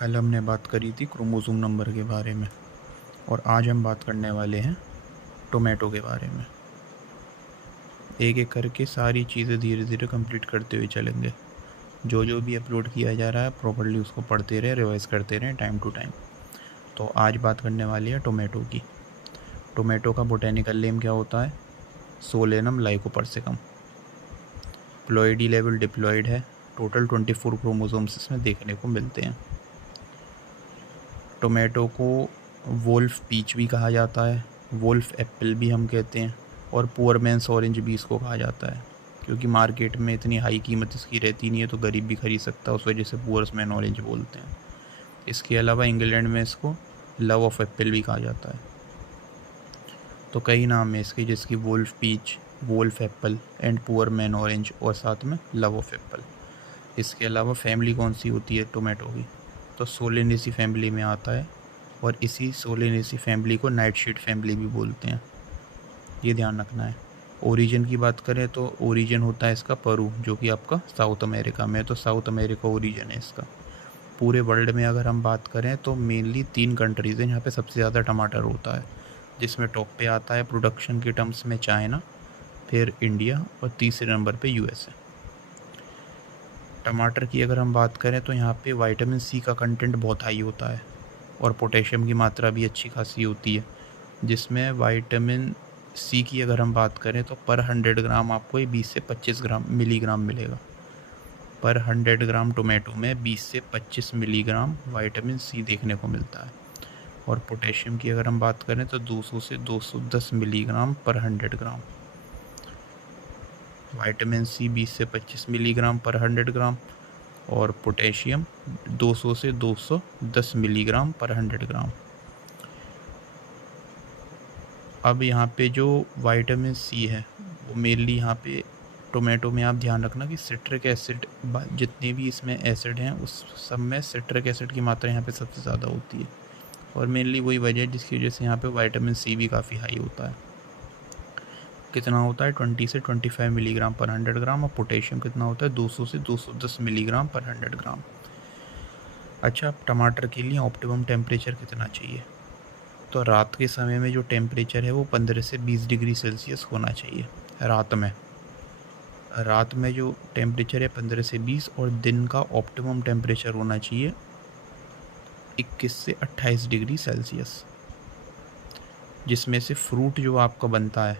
कल हमने बात करी थी क्रोमोसोम नंबर के बारे में और आज हम बात करने वाले हैं टोमेटो के बारे में। एक एक करके सारी चीज़ें धीरे धीरे कंप्लीट करते हुए चलेंगे। जो जो भी अपलोड किया जा रहा है प्रॉपर्ली उसको पढ़ते रहें, रिवाइज करते रहें टाइम टू टाइम। तो आज बात करने वाली है टोमेटो की। टोमेटो का बोटेनिकल नेम क्या होता है? Solanum lycopersicum. Ploidy level diploid है। टोटल 24 क्रोमोसोम्स इसमें देखने को मिलते हैं। टोमेटो को वोल्फ पीच भी कहा जाता है, वोल्फ एप्पल भी हम कहते हैं, और पुअर मैन्स ऑरेंज भी इसको कहा जाता है, क्योंकि मार्केट में इतनी हाई कीमत इसकी रहती नहीं है तो गरीब भी खरीद सकता है, उस वजह से पुअर मैन ऑरेंज बोलते हैं। इसके अलावा इंग्लैंड में इसको लव ऑफ एप्पल भी कहा जाता है। तो कई नाम है इसके, जिसकी wolf peach, wolf apple and poor man orange और साथ में लव ऑफ एप्पल। इसके अलावा फैमिली कौन सी होती है टोमेटो की? तो सोलेनेसी फैमिली में आता है, और इसी सोलेनेसी फैमिली को नाइटशेड फैमिली भी बोलते हैं, ये ध्यान रखना है। ओरिजिन की बात करें तो ओरिजिन होता है इसका पेरू, जो कि आपका साउथ अमेरिका में है, तो साउथ अमेरिका ओरिजिन है इसका। पूरे वर्ल्ड में अगर हम बात करें तो मेनली 3 कंट्रीज़ हैं जहाँ पे सबसे ज़्यादा टमाटर होता है, जिसमें टॉप पे आता है प्रोडक्शन के टर्म्स में चाइना, फिर इंडिया और तीसरे नंबर पे यूएसए। टमाटर की अगर हम बात करें तो यहाँ पे विटामिन सी का कंटेंट बहुत हाई होता है और पोटेशियम की मात्रा भी अच्छी खासी होती है, जिसमें विटामिन सी की अगर हम बात करें तो पर 100 ग्राम आपको ये 20 से 25 ग्राम मिलीग्राम मिलेगा। पर 100 ग्राम टोमेटो में 20 से 25 मिलीग्राम विटामिन सी देखने को मिलता है। और पोटेशियम की अगर हम बात करें तो 200 से 210 मिलीग्राम पर 100 ग्राम। विटामिन सी 20 से 25 मिलीग्राम पर 100 ग्राम और पोटेशियम 200 से 210 मिलीग्राम पर 100 ग्राम। अब यहाँ पे जो विटामिन सी है वो मेनली यहाँ पे टोमेटो में आप ध्यान रखना कि सिट्रिक एसिड, जितने भी इसमें एसिड हैं उस सब में सिट्रिक एसिड की मात्रा यहाँ पे सबसे ज़्यादा होती है, और मेनली वही वजह है जिसकी वजह से यहाँ पे विटामिन सी भी काफ़ी हाई होता है। कितना होता है? 20 से 25 मिलीग्राम पर 100 ग्राम। और पोटेशियम कितना होता है? 200 से 210 मिलीग्राम पर 100 ग्राम। अच्छा, टमाटर के लिए ऑप्टिमम टेम्परेचर कितना चाहिए? तो रात के समय में जो टेम्परेचर है वो 15 से 20 डिग्री सेल्सियस होना चाहिए रात में जो टेम्परेचर है 15 से 20, और दिन का ऑप्टिमम टेम्परेचर होना चाहिए 21 से 28 डिग्री सेल्सियस, जिसमें से फ्रूट जो आपका बनता है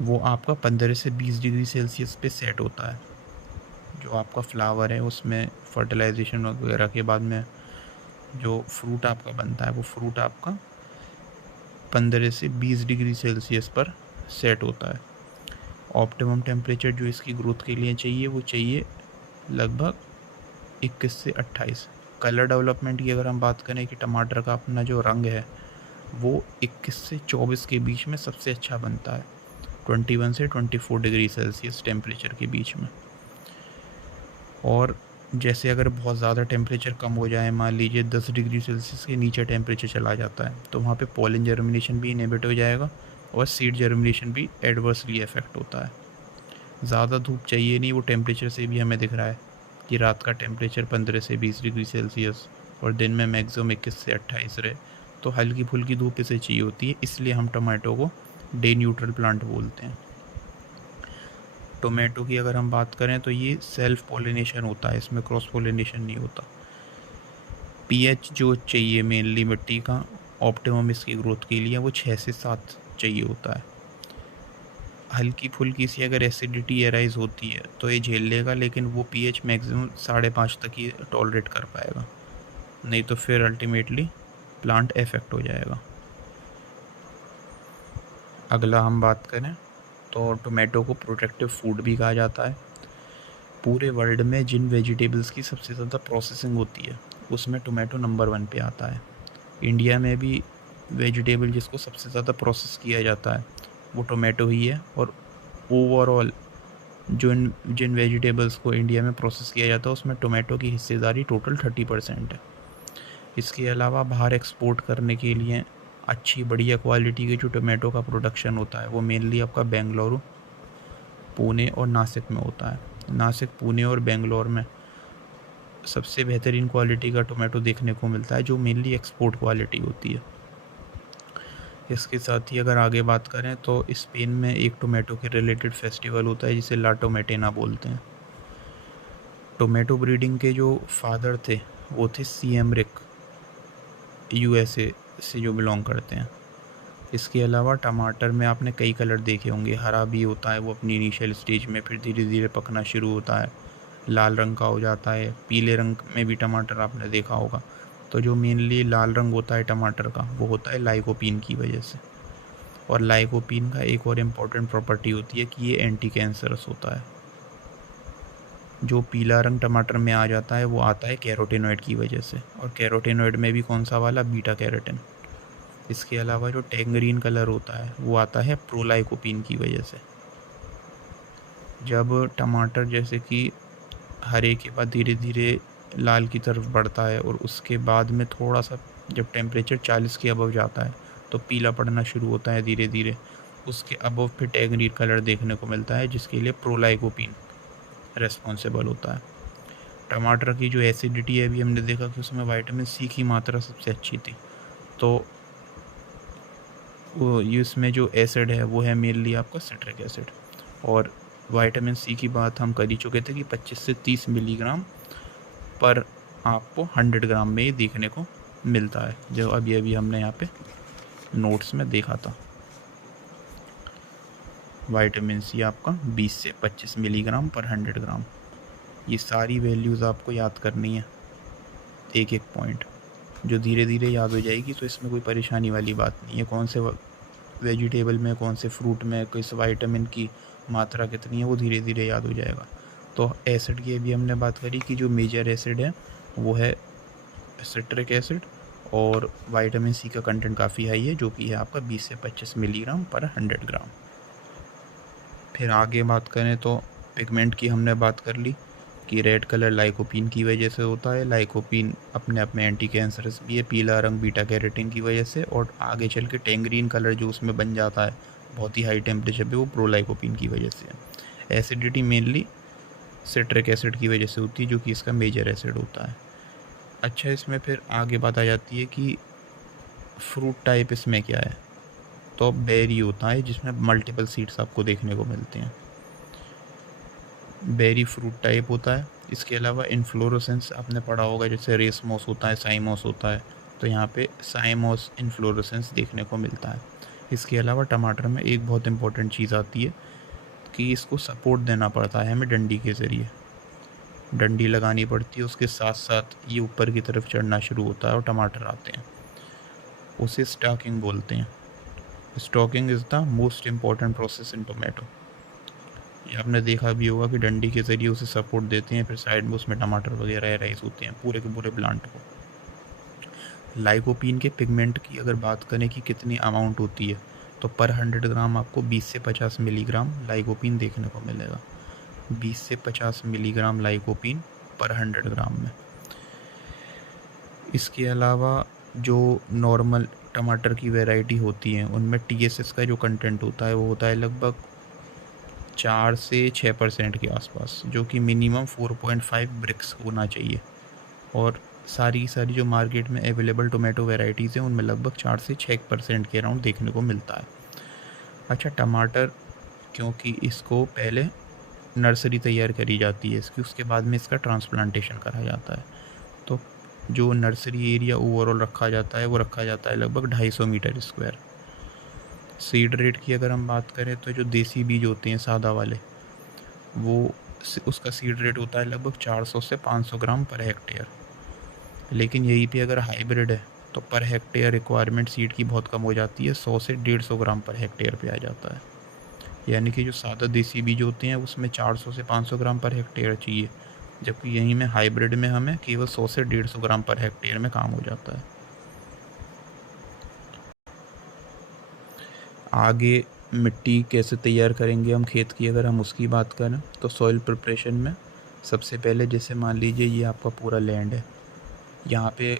वो आपका 15 से 20 डिग्री सेल्सियस पे सेट होता है। जो आपका फ्लावर है उसमें फर्टिलाइजेशन वगैरह के बाद में जो फ्रूट आपका बनता है वो फ्रूट आपका 15 से 20 डिग्री सेल्सियस पर सेट होता है। ऑप्टिमम टेम्परेचर जो इसकी ग्रोथ के लिए चाहिए वो चाहिए लगभग 21 से 28। कलर डेवलपमेंट की अगर हम बात करें कि टमाटर का अपना जो रंग है वो 21 से 24 के बीच में सबसे अच्छा बनता है, 21 से 24 डिग्री सेल्सियस टेम्परेचर के बीच में। और जैसे अगर बहुत ज़्यादा टेम्परेचर कम हो जाए, मान लीजिए 10 डिग्री सेल्सियस के नीचे टेम्परेचर चला जाता है, तो वहाँ पे पॉलन जर्मिनेशन भी इनहिबिट हो जाएगा और सीड जर्मिनेशन भी एडवर्सली इफेक्ट होता है। ज़्यादा धूप चाहिए नहीं, वो टेम्परेचर से भी हमें दिख रहा है कि रात का टेम्परेचर 15 से 20 डिग्री सेल्सियस और दिन में मैक्सिमम 21 से 28 रहे, तो हल्की फुल्की धूप इसे चाहिए होती है, इसलिए हम टमाटो को डे न्यूट्रल प्लांट बोलते हैं। टोमेटो की अगर हम बात करें तो ये सेल्फ पॉलिनेशन होता है, इसमें क्रॉस पॉलिनेशन नहीं होता। पीएच जो चाहिए मेनली मिट्टी का ऑप्टिमम इसकी ग्रोथ के लिए वो 6 से 7 चाहिए होता है। हल्की फुल्की सी अगर एसिडिटी एराइज होती है तो ये झेल लेगा, लेकिन वो पीएच मैक्सिमम 5.5 तक ही टॉलरेट कर पाएगा, नहीं तो फिर अल्टीमेटली प्लांट इफेक्ट हो जाएगा। अगला हम बात करें तो टोमेटो को प्रोटेक्टिव फूड भी कहा जाता है। पूरे वर्ल्ड में जिन वेजिटेबल्स की सबसे ज़्यादा प्रोसेसिंग होती है उसमें टोमेटो नंबर 1 पे आता है। इंडिया में भी वेजिटेबल जिसको सबसे ज़्यादा प्रोसेस किया जाता है वो टोमेटो ही है, और ओवरऑल जिन वेजिटेबल्स को इंडिया में प्रोसेस किया जाता है उसमें टोमेटो की हिस्सेदारी टोटल 30% है। इसके अलावा बाहर एक्सपोर्ट करने के लिए अच्छी बढ़िया क्वालिटी के जो टोमेटो का प्रोडक्शन होता है वो मेनली आपका बेंगलुरु, पुणे और नासिक में होता है। नासिक, पुणे और बेंगलोर में सबसे बेहतरीन क्वालिटी का टोमेटो देखने को मिलता है, जो मेनली एक्सपोर्ट क्वालिटी होती है। इसके साथ ही अगर आगे बात करें तो स्पेन में एक टोमेटो के रिलेटेड फेस्टिवल होता है जिसे ला टोमेटेना बोलते हैं। टोमेटो ब्रीडिंग के जो फादर थे वो थे सिएमरिक, यूएसए से जो बिलोंग करते हैं। इसके अलावा टमाटर में आपने कई कलर देखे होंगे। हरा भी होता है वो अपनी इनिशियल स्टेज में, फिर धीरे धीरे पकना शुरू होता है, लाल रंग का हो जाता है। पीले रंग में भी टमाटर आपने देखा होगा। तो जो मेनली लाल रंग होता है टमाटर का वो होता है लाइकोपीन की वजह से। और लाइकोपीन का एक और इम्पॉर्टेंट प्रॉपर्टी होती है कि ये एंटी कैंसरस होता है। जो पीला रंग टमाटर में आ जाता है वो आता है कैरोटीनॉइड की वजह से, और कैरोटीनॉइड में भी कौन सा वाला, बीटा कैरोटीन। इसके अलावा जो टेंगरीन कलर होता है वो आता है प्रोलाइकोपीन की वजह से। जब टमाटर जैसे कि हरे के बाद धीरे धीरे लाल की तरफ बढ़ता है और उसके बाद में थोड़ा सा जब टेम्परेचर 40 के अबव जाता है तो पीला पड़ना शुरू होता है धीरे धीरे। उसके अबव फिर टेंगरीन कलर देखने को मिलता है, जिसके लिए प्रोलाइकोपीन रेस्पॉन्सिबल होता है। टमाटर की जो एसिडिटी है, अभी हमने देखा कि उसमें विटामिन सी की मात्रा सबसे अच्छी थी। तो वो इसमें जो एसिड है वो है मेनली आपका सिट्रिक एसिड। और विटामिन सी की बात हम कर ही चुके थे कि 25 से 30 मिलीग्राम पर आपको 100 ग्राम में ही देखने को मिलता है, जो अभी अभी हमने यहाँ पे नोट्स में देखा था। विटामिन सी आपका 20 से 25 मिलीग्राम पर 100 ग्राम। ये सारी वैल्यूज़ आपको याद करनी है, एक एक पॉइंट, जो धीरे धीरे याद हो जाएगी। तो इसमें कोई परेशानी वाली बात नहीं है। कौन से वेजिटेबल में, कौन से फ्रूट में किस विटामिन की मात्रा कितनी है, वो धीरे धीरे याद हो जाएगा। तो एसिड की अभी हमने बात करी कि जो मेजर एसिड है वो है सिट्रिक एसिड, और विटामिन सी का कंटेंट काफ़ी हाई है, जो कि है आपका 20 से 25 मिलीग्राम पर 100 ग्राम। फिर आगे बात करें तो पिगमेंट की हमने बात कर ली कि रेड कलर लाइकोपीन की वजह से होता है। लाइकोपीन अपने आप में एंटी कैंसरस भी है। पीला रंग बीटा कैरोटीन की वजह से, और आगे चल के टेंगरीन कलर जो उसमें बन जाता है बहुत ही हाई टेम्परेचर पे, वो प्रोलाइकोपीन की वजह से है। एसिडिटी मेनली सिट्रिक एसिड की वजह से होती है, जो कि इसका मेजर एसिड होता है। अच्छा, इसमें फिर आगे बात आ जाती है कि फ्रूट टाइप इसमें क्या है। तो बेरी होता है जिसमें मल्टीपल सीड्स आपको देखने को मिलते हैं। बेरी फ्रूट टाइप होता है। इसके अलावा इन्फ्लोरेसेंस आपने पढ़ा होगा, जैसे रेसमोस होता है, साइमोस होता है, तो यहाँ पे साइमोस इन्फ्लोरेसेंस देखने को मिलता है। इसके अलावा टमाटर में एक बहुत इंपॉर्टेंट चीज़ आती है कि इसको सपोर्ट देना पड़ता है हमें डंडी के ज़रिए। डंडी लगानी पड़ती है, उसके साथ साथ ये ऊपर की तरफ चढ़ना शुरू होता है और टमाटर आते हैं। उसे स्टॉकिंग बोलते हैं। Staking is the most important process in tomato. ये आपने देखा भी होगा कि डंडी के ज़रिए उसे सपोर्ट देते हैं, फिर साइड में उसमें टमाटर वगैरह राइज होते हैं पूरे के पूरे प्लांट को। लाइकोपीन के पिगमेंट की अगर बात करें कि कितनी अमाउंट होती है, तो पर 100 ग्राम आपको 20 से 50 मिलीग्राम लाइकोपीन देखने को मिलेगा। 20 से 50 मिलीग्राम लाइकोपीन पर 100 ग्राम में। इसके अलावा जो नॉर्मल टमाटर की वैरायटी होती हैं उनमें TSS का जो कंटेंट होता है वो होता है लगभग 4 से 6% के आसपास, जो कि मिनिमम 4.5 ब्रिक्स होना चाहिए। और सारी जो मार्केट में अवेलेबल टोमेटो वैरायटीज़ हैं उनमें लगभग 4 से 6% के अराउंड देखने को मिलता है। अच्छा, टमाटर क्योंकि इसको पहले नर्सरी तैयार करी जाती है इसकी, उसके बाद में इसका ट्रांसप्लांटेशन करा जाता है। तो जो नर्सरी एरिया ओवरऑल रखा जाता है वो रखा जाता है लगभग 250 मीटर स्क्वायर। सीड रेट की अगर हम बात करें तो जो देसी बीज होते हैं सादा वाले, वो उसका सीड रेट होता है लगभग 400 से 500 ग्राम पर हेक्टेयर। लेकिन यहीं पे अगर हाइब्रिड है तो पर हेक्टेयर रिक्वायरमेंट सीड की बहुत कम हो जाती है, 100 से 150 ग्राम पर हेक्टेयर पे आ जाता है। यानी कि जो सादा देसी बीज होते हैं उसमें 400 से 500 ग्राम पर हेक्टेयर चाहिए, जबकि यहीं में हाइब्रिड में हमें केवल 100 से 150 ग्राम पर हेक्टेयर में काम हो जाता है। आगे मिट्टी कैसे तैयार करेंगे हम खेत की, अगर हम उसकी बात करें तो सॉइल प्रिपरेशन में सबसे पहले जैसे मान लीजिए ये आपका पूरा लैंड है, यहाँ पे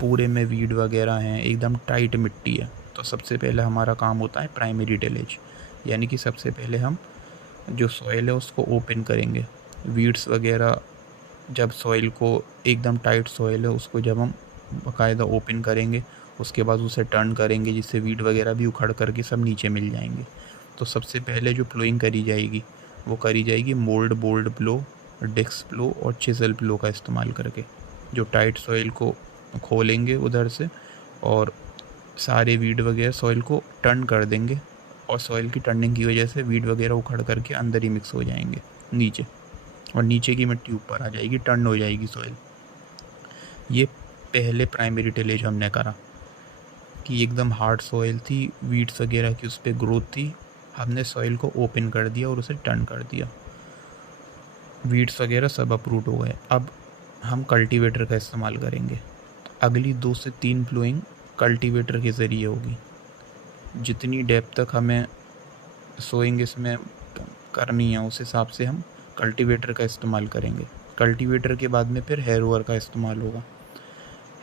पूरे में वीड वगैरह हैं, एकदम टाइट मिट्टी है। तो सबसे पहले हमारा काम होता है प्राइमरी टिलेज, यानी कि सबसे पहले हम जो सॉइल है उसको ओपन करेंगे, वीड्स वगैरह जब सॉइल को एकदम टाइट सॉइल है उसको जब हम बाकायदा ओपन करेंगे, उसके बाद उसे टर्न करेंगे जिससे वीड वगैरह भी उखड़ करके सब नीचे मिल जाएंगे। तो सबसे पहले जो प्लोइंग करी जाएगी वो करी जाएगी मोल्ड बोल्ड प्लो, डिस्क प्लो और चिसल प्लो का इस्तेमाल करके, जो टाइट सॉइल को खोलेंगे उधर से और सारे वीड वगैरह सॉइल को टर्न कर देंगे, और सॉइल की टर्निंग की वजह से वीड वगैरह उखड़ करके अंदर ही मिक्स हो जाएंगे नीचे, और नीचे की मिट्टी ऊपर आ जाएगी, टर्न हो जाएगी सॉइल। ये पहले प्राइमरी टिलेज हमने करा कि एकदम हार्ड सॉइल थी, वीड्स वगैरह की उस पर ग्रोथ थी, हमने सॉइल को ओपन कर दिया और उसे टर्न कर दिया, वीड्स वगैरह सब अपरूट हो गए। अब हम कल्टीवेटर का इस्तेमाल करेंगे। अगली 2 से 3 प्लोइंग कल्टीवेटर के ज़रिए होगी। जितनी डेप्थ तक हमें सोइंग इसमें करनी है उस हिसाब से हम कल्टीवेटर का इस्तेमाल करेंगे। कल्टीवेटर के बाद में फिर हेरोवर का इस्तेमाल होगा।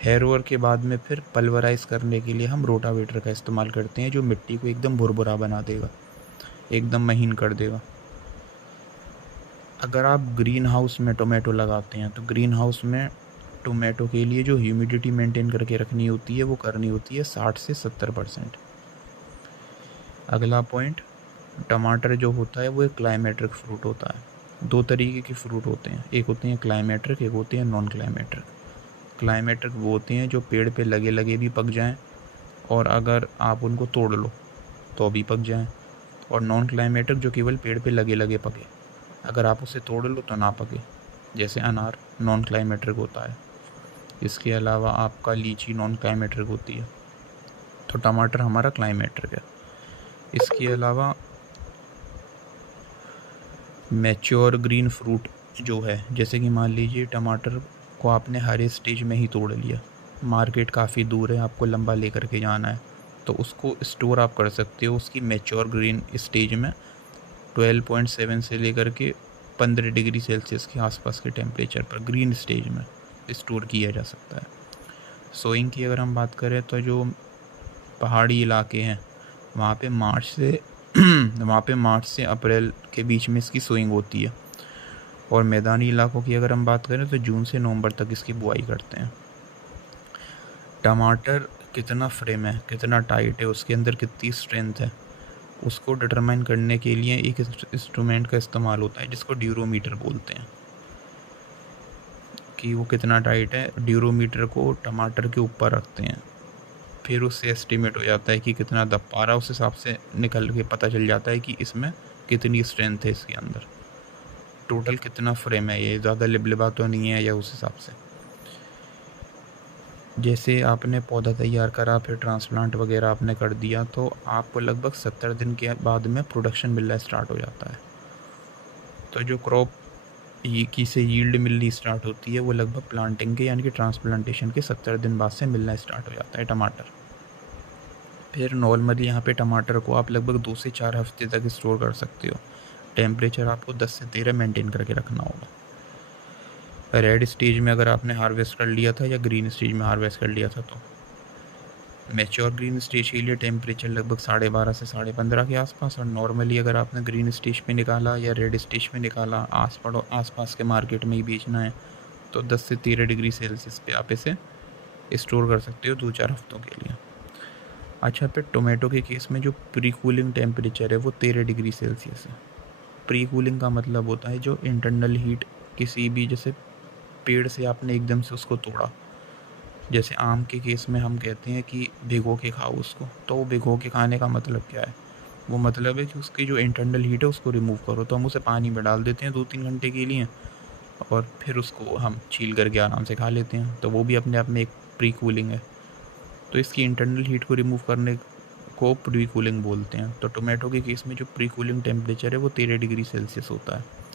हेरोवर के बाद में फिर पल्वराइज करने के लिए हम रोटावेटर का इस्तेमाल करते हैं, जो मिट्टी को एकदम भुरभुरा बना देगा, एकदम महीन कर देगा। अगर आप ग्रीन हाउस में टोमेटो लगाते हैं तो ग्रीन हाउस में टोमेटो के लिए जो ह्यूमिडिटी मेंटेन करके रखनी होती है वो करनी होती है 60 से 70%। अगला पॉइंट, टमाटर जो होता है वो एक क्लाइमेट्रिक फ्रूट होता है। 2 तरीके के फ्रूट होते हैं, एक होते हैं क्लाइमेट्रिक, एक होते हैं नॉन क्लाइमेट्रिक। क्लाइमेट्रिक वो होते हैं जो पेड़ पे लगे लगे भी पक जाएं और अगर आप उनको तोड़ लो तो भी पक जाएं, और नॉन क्लाइमेट्रिक जो केवल पेड़ पे लगे लगे पके, अगर आप उसे तोड़ लो तो ना पके, जैसे अनार नॉन क्लाइमेट्रिक होता है। इसके अलावा आपका लीची नॉन क्लाइमेट्रिक होती है, तो टमाटर हमारा क्लाइमेट्रिक है। इसके अलावा मैच्योर ग्रीन फ्रूट जो है, जैसे कि मान लीजिए टमाटर को आपने हर स्टेज में ही तोड़ लिया, मार्केट काफ़ी दूर है, आपको लंबा लेकर के जाना है, तो उसको स्टोर आप कर सकते हो उसकी मैच्योर ग्रीन स्टेज में 12.7 से लेकर के 15 डिग्री सेल्सियस के आसपास के टेम्परेचर पर ग्रीन स्टेज में स्टोर किया जा सकता है। सोइंग की अगर हम बात करें तो जो पहाड़ी इलाके हैं वहाँ पे मार्च से अप्रैल के बीच में इसकी सोइंग होती है, और मैदानी इलाकों की अगर हम बात करें तो जून से नवंबर तक इसकी बुआई करते हैं। टमाटर कितना फ्रेम है, कितना टाइट है, उसके अंदर कितनी स्ट्रेंथ है, उसको डिटरमाइन करने के लिए एक इंस्ट्रूमेंट का इस्तेमाल होता है जिसको ड्यूरोमीटर बोलते हैं, कि वो कितना टाइट है। ड्यूरोमीटर को टमाटर के ऊपर रखते हैं, फिर उससे एस्टिमेट हो जाता है कि कितना दब पा रहा है, उस हिसाब से निकल के पता चल जाता है कि इसमें कितनी स्ट्रेंथ है, इसके अंदर टोटल कितना फ्रेम है, ये ज़्यादा लिबलिबा तो नहीं है, या उस हिसाब से। जैसे आपने पौधा तैयार करा, फिर ट्रांसप्लांट वगैरह आपने कर दिया, तो आपको लगभग 70 दिन के बाद में प्रोडक्शन मिलना स्टार्ट हो जाता है। तो जो क्रॉप की से यील्ड मिलनी स्टार्ट होती है वो लगभग प्लांटिंग के यानी कि ट्रांसप्लांटेशन के 70 दिन बाद से मिलना स्टार्ट हो जाता है टमाटर। फिर नॉर्मली यहाँ पे टमाटर को आप लगभग 2 से 4 हफ्ते तक स्टोर कर सकते हो। टेम्परेचर आपको 10 से 13 मेंटेन करके रखना होगा। रेड स्टेज में अगर आपने हार्वेस्ट कर लिया था या ग्रीन स्टेज में हार्वेस्ट कर लिया था, तो मैच्योर ग्रीन स्टेज के लिए टेम्परेचर लगभग 12.5 से 15.5 के आसपास, और नॉर्मली अगर आपने ग्रीन स्टेज पे निकाला या रेड स्टेज पे निकाला, आसपास के मार्केट में ही बेचना है, तो 10 से 13 डिग्री सेल्सियस पे आप इसे स्टोर कर सकते हो 2-4 हफ्तों के लिए। अच्छा, फिर टोमेटो के केस में जो प्री कूलिंग टेम्परेचर है वो 13 डिग्री सेल्सियस है। प्री कूलिंग का मतलब होता है जो इंटरनल हीट किसी भी, जैसे पेड़ से आपने एकदम से उसको तोड़ा, जैसे आम के केस में हम कहते हैं कि भिगो के खाओ उसको, तो वो भिगो के खाने का मतलब क्या है? वो मतलब है कि उसकी जो इंटरनल हीट है उसको रिमूव करो। तो हम उसे पानी में डाल देते हैं 2-3 घंटे के लिए, और फिर उसको हम छील करके आराम से खा लेते हैं, तो वो भी अपने आप में एक प्री कूलिंग है। तो इसकी इंटरनल हीट को रिमूव करने को प्री कूलिंग बोलते हैं। तो टोमेटो के केस में जो प्री कूलिंग टेम्परेचर है वो 13 डिग्री सेल्सियस होता है।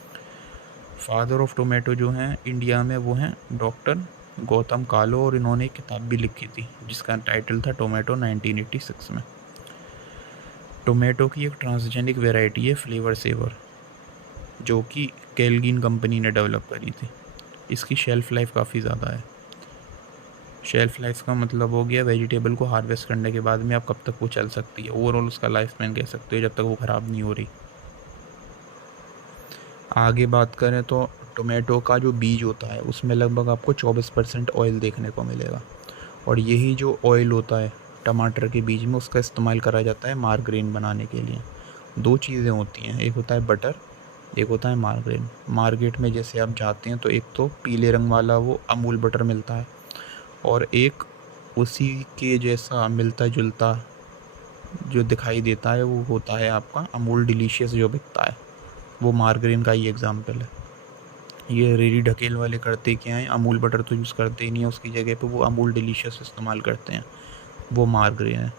फादर ऑफ टोमेटो जो हैं इंडिया में वो हैं डॉक्टर गौतम कालो, और इन्होंने एक किताब भी लिखी थी जिसका टाइटल था टोमेटो 1986 में। टोमेटो की एक ट्रांसजेनिक वैरायटी है फ्लेवर सेवर, जो कि केल्गिन कंपनी ने डेवलप करी थी। इसकी शेल्फ़ लाइफ काफ़ी ज़्यादा है। शेल्फ़ लाइफ का मतलब हो गया वेजिटेबल को हार्वेस्ट करने के बाद में आप कब तक वो चल सकती है, ओवरऑल उसका लाइफ स्पैन कह सकते हो, जब तक वो ख़राब नहीं हो रही। आगे बात करें तो टोमेटो का जो बीज होता है उसमें लगभग आपको 24% ऑयल देखने को मिलेगा, और यही जो ऑयल होता है टमाटर के बीज में उसका इस्तेमाल करा जाता है मार्गरीन बनाने के लिए। दो चीज़ें होती हैं, एक होता है बटर, एक होता है मार्गरीन। मार्केट में जैसे आप जाते हैं तो एक तो पीले रंग वाला वो अमूल बटर मिलता है, और एक उसी के जैसा मिलता जुलता जो दिखाई देता है वो होता है आपका अमूल डिलीशियस जो बिकता है, वो मार्गरीन का ही एग्जाम्पल है। ये रेडी ढकेल वाले करते क्या हैं, अमूल बटर तो यूज़ करते ही नहीं है, उसकी जगह पे वो अमूल डिलीशियस इस्तेमाल करते हैं, वो मार्गरीन है।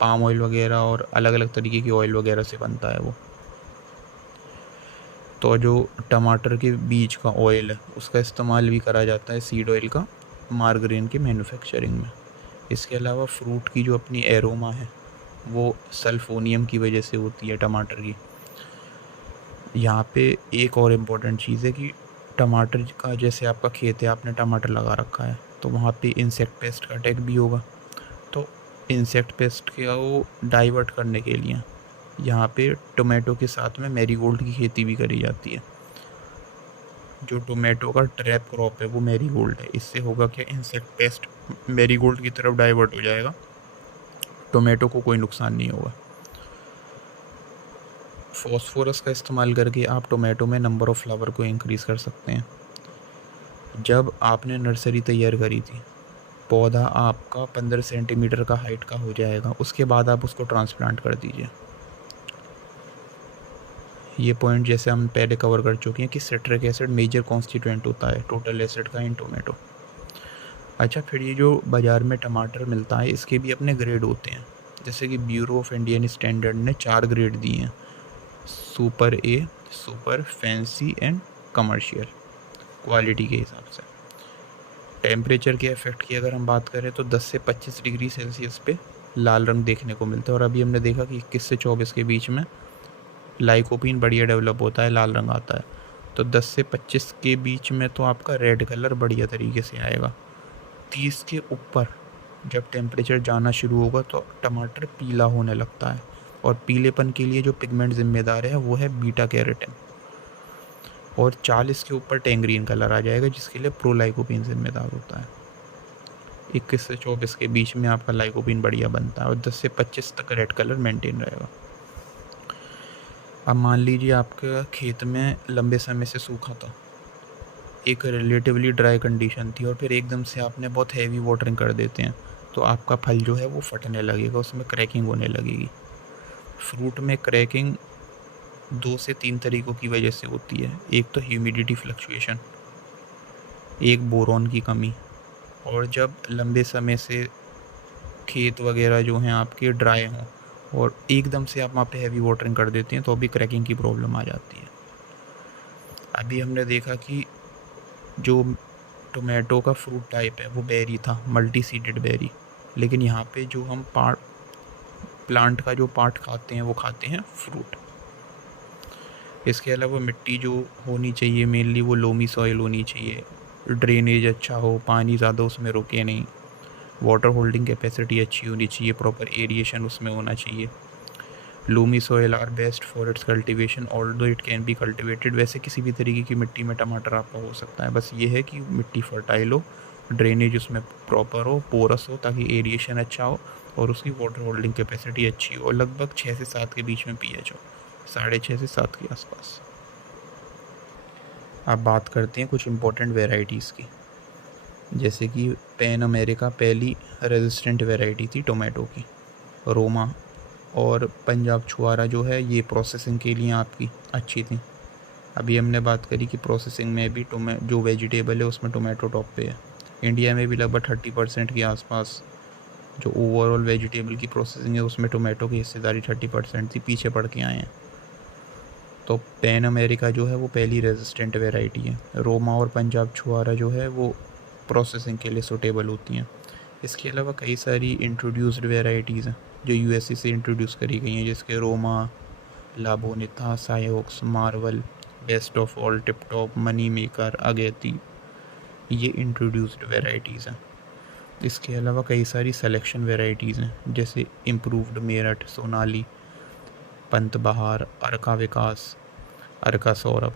पाम ऑयल वगैरह और अलग अलग तरीके की ऑयल वगैरह से बनता है वो। तो जो टमाटर के बीज का ऑयल है उसका इस्तेमाल भी करा जाता है सीड ऑयल का मार्गरीन के मैन्युफैक्चरिंग में। इसके अलावा फ्रूट की जो अपनी एरोमा है वो सल्फोनियम की वजह से होती है टमाटर की। यहाँ पे एक और इम्पॉर्टेंट चीज़ है कि टमाटर का जैसे आपका खेत है, आपने टमाटर लगा रखा है, तो वहाँ पे इंसेक्ट पेस्ट का अटैक भी होगा। तो इंसेक्ट पेस्ट को डाइवर्ट करने के लिए यहाँ पे टोमेटो के साथ में मैरीगोल्ड की खेती भी करी जाती है। जो टोमेटो का ट्रैप क्रॉप है वो मैरीगोल्ड है। इससे होगा क्या, इंसेक्ट पेस्ट मैरीगोल्ड की तरफ डाइवर्ट हो जाएगा, टोमेटो को कोई नुकसान नहीं होगा। फॉस्फोरस का इस्तेमाल करके आप टोमेटो में नंबर ऑफ़ फ्लावर को इंक्रीज़ कर सकते हैं। जब आपने नर्सरी तैयार करी थी, पौधा आपका 15 सेंटीमीटर का हाइट का हो जाएगा, उसके बाद आप उसको ट्रांसप्लांट कर दीजिए। ये पॉइंट जैसे हम पहले कवर कर चुके हैं कि सिट्रिक एसिड मेजर कॉन्स्टिट्यूएंट होता है टोटल एसिड का इन टोमेटो। अच्छा, फिर ये जो बाज़ार में टमाटर मिलता है इसके भी अपने ग्रेड होते हैं। जैसे कि ब्यूरो ऑफ इंडियन स्टैंडर्ड ने 4 ग्रेड दिए हैं, super A, super, fancy and commercial, quality के हिसाब से। टेम्परेचर के इफ़ेक्ट की अगर हम बात करें तो 10 से 25 डिग्री सेल्सियस पे लाल रंग देखने को मिलता है, और अभी हमने देखा कि 21 से 24 के बीच में लाइकोपीन बढ़िया डेवलप होता है, लाल रंग आता है। तो 10 से 25 के बीच में तो आपका रेड कलर बढ़िया तरीके से आएगा। 30 के ऊपर जब टेम्परेचर जाना शुरू होगा तो टमाटर पीला होने लगता है, और पीलेपन के लिए जो पिगमेंट जिम्मेदार है वो है बीटा कैरोटीन। और 40 के ऊपर टेंग्रीन कलर आ जाएगा जिसके लिए प्रोलाइकोपीन जिम्मेदार होता है। 21 से 24 के बीच में आपका लाइकोपीन बढ़िया बनता है, और 10 से 25 तक रेड कलर मेंटेन रहेगा। अब मान लीजिए आपके खेत में लंबे समय से सूखा था, एक रिलेटिवली ड्राई कंडीशन थी, और फिर एकदम से आपने बहुत हैवी वाटरिंग कर देते हैं, तो आपका फल जो है वो फटने लगेगा, उसमें क्रैकिंग होने लगेगी। फ्रूट में क्रैकिंग 2 से 3 तरीक़ों की वजह से होती है। एक तो ह्यूमिडिटी फ्लक्चुएशन, एक बोरॉन की कमी, और जब लंबे समय से खेत वगैरह जो हैं आपके ड्राई हों और एकदम से आप वहाँ पे हैवी वाटरिंग कर देते हैं तो भी क्रैकिंग की प्रॉब्लम आ जाती है। अभी हमने देखा कि जो टोमेटो का फ्रूट टाइप है वो बेरी था, मल्टी सीडेड बेरी, लेकिन यहाँ पे जो हम प्लांट का जो पार्ट खाते हैं वो खाते हैं फ्रूट। इसके अलावा मिट्टी जो होनी चाहिए मेनली वो लोमी सॉइल होनी चाहिए, ड्रेनेज अच्छा हो, पानी ज़्यादा उसमें रुके नहीं, वाटर होल्डिंग कैपेसिटी अच्छी होनी चाहिए, प्रॉपर एरिएशन उसमें होना चाहिए। Loamy soil are best for its cultivation although it can be cultivated. वैसे किसी भी तरीके की मिट्टी में टमाटर आपका हो सकता है, बस ये है कि मिट्टी फर्टाइल हो, ड्रेनेज उसमें प्रॉपर हो, पोरस हो, ताकि एरिएशन अच्छा हो और उसकी वाटर होल्डिंग कैपेसिटी अच्छी हो, और लगभग 6 से 7 के बीच में पीएच हो, 6.5 से 7 के आसपास। अब बात करते हैं कुछ इंपॉर्टेंट वेराइटीज़ की। जैसे कि पैन अमेरिका पहली रेजिस्टेंट वेराइटी थी टोमेटो की, रोमा और पंजाब छुआरा जो है ये प्रोसेसिंग के लिए आपकी अच्छी थी। अभी हमने बात करी कि प्रोसेसिंग में भी जो वेजिटेबल है उसमें टोमेटो टॉप पे है। इंडिया में भी लगभग 30% के आसपास जो ओवरऑल वेजिटेबल की प्रोसेसिंग है उसमें टोमेटो की हिस्सेदारी 30% थी, पीछे पड़ के आए हैं। तो पैन अमेरिका जो है वो पहली रेजिस्टेंट वेराइटी है। रोमा और पंजाब छुआरा जो है वो प्रोसेसिंग के लिए सूटेबल होती हैं। इसके अलावा कई सारी इंट्रोड्यूस्ड वेराइटीज़ हैं जो यूएसए से इंट्रोड्यूस करी गई हैं, जिसके रोमा, लाबोनिथा, सायोक्स, Marvel, best of all, tip top, money maker, अगेती, ये इंट्रोड्यूस्ड वेराइटीज़ हैं। इसके अलावा कई सारी सिलेक्शन वेराइटीज़ हैं जैसे इम्प्रूव्ड मेरठ, सोनाली, पंत बहार, अर्का विकास, अर्का सौरभ,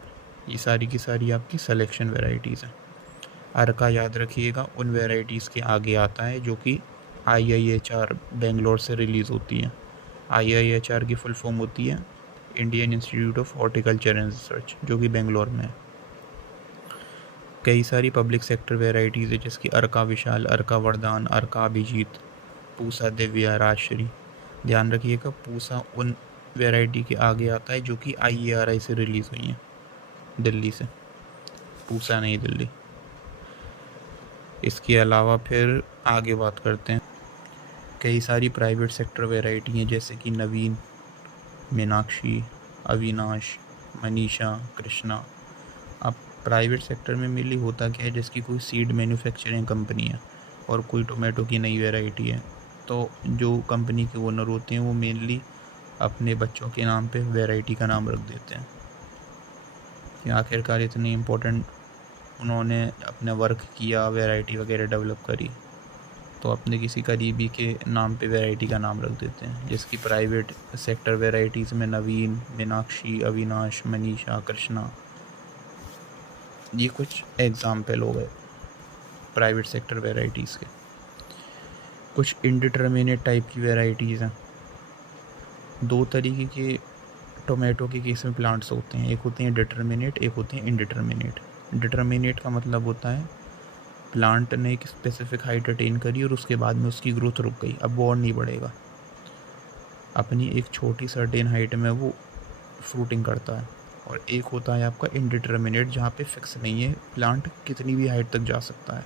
ये सारी की सारी आपकी सिलेक्शन वेराइटीज़ हैं। अर्का याद रखिएगा उन वेराइटीज़ के आगे आता है जो कि IIHR बेंगलोर से रिलीज़ होती है। IIHR की फुल फॉर्म होती है Indian institute of horticulture and research, जो कि बेंगलोर में है। कई सारी पब्लिक सेक्टर वेराइटीज़ है जैसे कि अर्का विशाल, अर्का वरदान, अर्का अभिजीत, पूसा दिव्या, राजश्री। ध्यान रखिएगा पूसा उन वेराइटी के आगे आता है जो कि IARI से रिलीज़ हुई हैं, दिल्ली से, पूसा नहीं दिल्ली। इसके अलावा फिर आगे बात करते हैं, कई सारी प्राइवेट सेक्टर वेराइटी हैं जैसे कि नवीन, मीनाक्षी, अविनाश, मनीषा, कृष्णा। अब प्राइवेट सेक्टर में मेनली होता क्या है, जिसकी कोई सीड मैन्युफैक्चरिंग कंपनी है और कोई टोमेटो की नई वैरायटी है, तो जो कंपनी के ओनर होते हैं वो मेनली अपने बच्चों के नाम पे वैरायटी का नाम रख देते हैं कि आखिरकार इतनी इम्पोर्टेंट उन्होंने अपना वर्क किया, वैरायटी वगैरह डेवलप करी, तो अपने किसी करीबी के नाम पे वैरायटी का नाम रख देते हैं। जिसकी प्राइवेट सेक्टर वैराइटीज़ में नवीन, मीनाक्षी, अविनाश, मनीषा, कृष्णा, ये कुछ एग्जाम्पल हो गए प्राइवेट सेक्टर वैराइटीज़ के। कुछ इंडिटरमिनेट टाइप की वैराइटीज़ हैं। दो तरीके के टोमेटो के केस में प्लांट्स होते हैं, एक होते हैं डिटरमिनेट, एक होते हैं इनडिटरमिनेट। डिटरमिनेट का मतलब होता है प्लांट ने एक स्पेसिफिक हाइट अटेन करी और उसके बाद में उसकी ग्रोथ रुक गई, अब वो और नहीं बढ़ेगा, अपनी एक छोटी सर्टेन हाइट में वो फ्रूटिंग करता है। और एक होता है आपका इनडिटरमिनेट, जहाँ पे फिक्स नहीं है, प्लांट कितनी भी हाइट तक जा सकता है।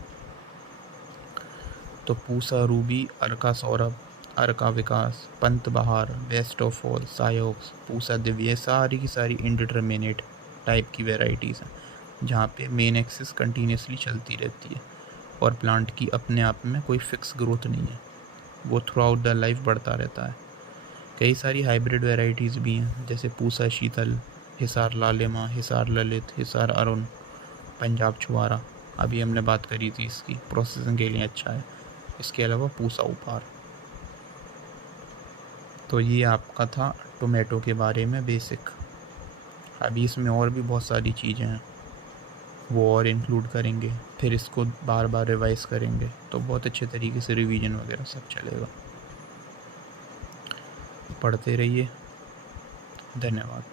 तो पूसा रूबी, अर्का सौरभ, अर्का विकास, पंत बहार, best of all, सायोक्स, Pusa Divya, सारी की सारी इनडिटरमिनेट टाइप की वेराइटीज़ हैं जहाँ पे मेन एक्सिस कंटिन्यूसली चलती रहती है और प्लांट की अपने आप में कोई फिक्स ग्रोथ नहीं है, वो थ्रू आउट द लाइफ बढ़ता रहता है। कई सारी हाइब्रिड वेराइटीज़ भी हैं जैसे पूसा शीतल, हिसार लालिमा, हिसार ललित, हिसार अरुण, पंजाब छुआरा, अभी हमने बात करी थी इसकी, प्रोसेसिंग के लिए अच्छा है। इसके अलावा पूसा उपहार। तो ये आपका था टोमेटो के बारे में बेसिक। अभी इसमें और भी बहुत सारी चीज़ें हैं, वो और इंक्लूड करेंगे, फिर इसको बार बार रिवाइज करेंगे, तो बहुत अच्छे तरीके से रिवीजन वगैरह सब चलेगा। पढ़ते रहिए। धन्यवाद।